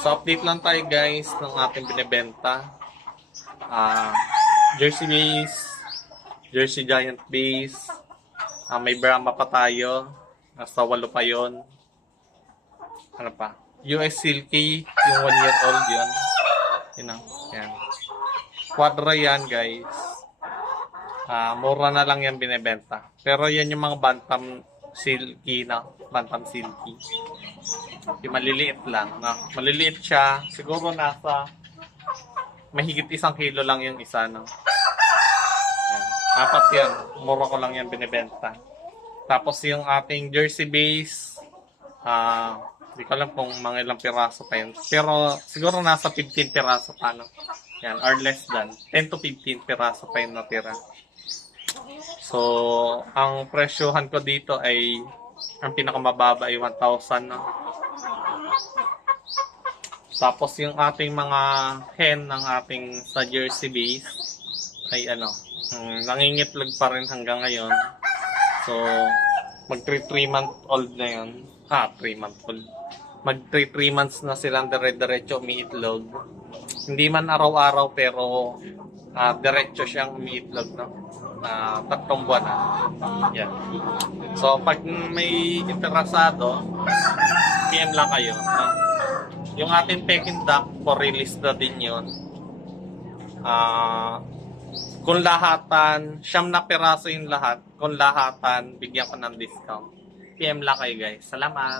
So update lang tayo guys ng ating binibenta. Jersey base, Jersey Giant base. May Brahma pa tayo. Nasa 8 pa yon. Ano pa? US Silky, yung 1 year old yun. Yan. Quadra yan guys. Mura na lang yan binibenta. Pero yan yung mga bantam silky na. Bantam silky. Yung maliliit lang. Maliliit siya. Siguro nasa mahigit 1 kilo lang yung isa. No? Yan. 4 yan. Mura ko lang yan binibenta. Tapos yung ating jersey base. Hindi ko alam kung mga ilang piraso pa yun. Pero siguro nasa 15 piraso pa. No? Yan. Or less than. 10 to 15 piraso pa yung natira. So, ang presyohan ko dito ay ang pinakamababa ay 1,000. No? Tapos yung ating mga hen ng ating sa jersey base ay nangingitlog pa rin hanggang ngayon. So, mag 3 month old na yun. 3 month old. Mag 3 months na silang dire-diretso umiitlog. Hindi man araw-araw pero diretso siyang umiitlog. No? 3 buwan na. Yan. So, pag may interesado, PM lang kayo. No? Yung ating Peking duck, for release na din yun. Kung lahatan, 9 na piraso yung lahat. Kung lahatan, bigyan ko ng discount. PM lang kayo guys. Salamat!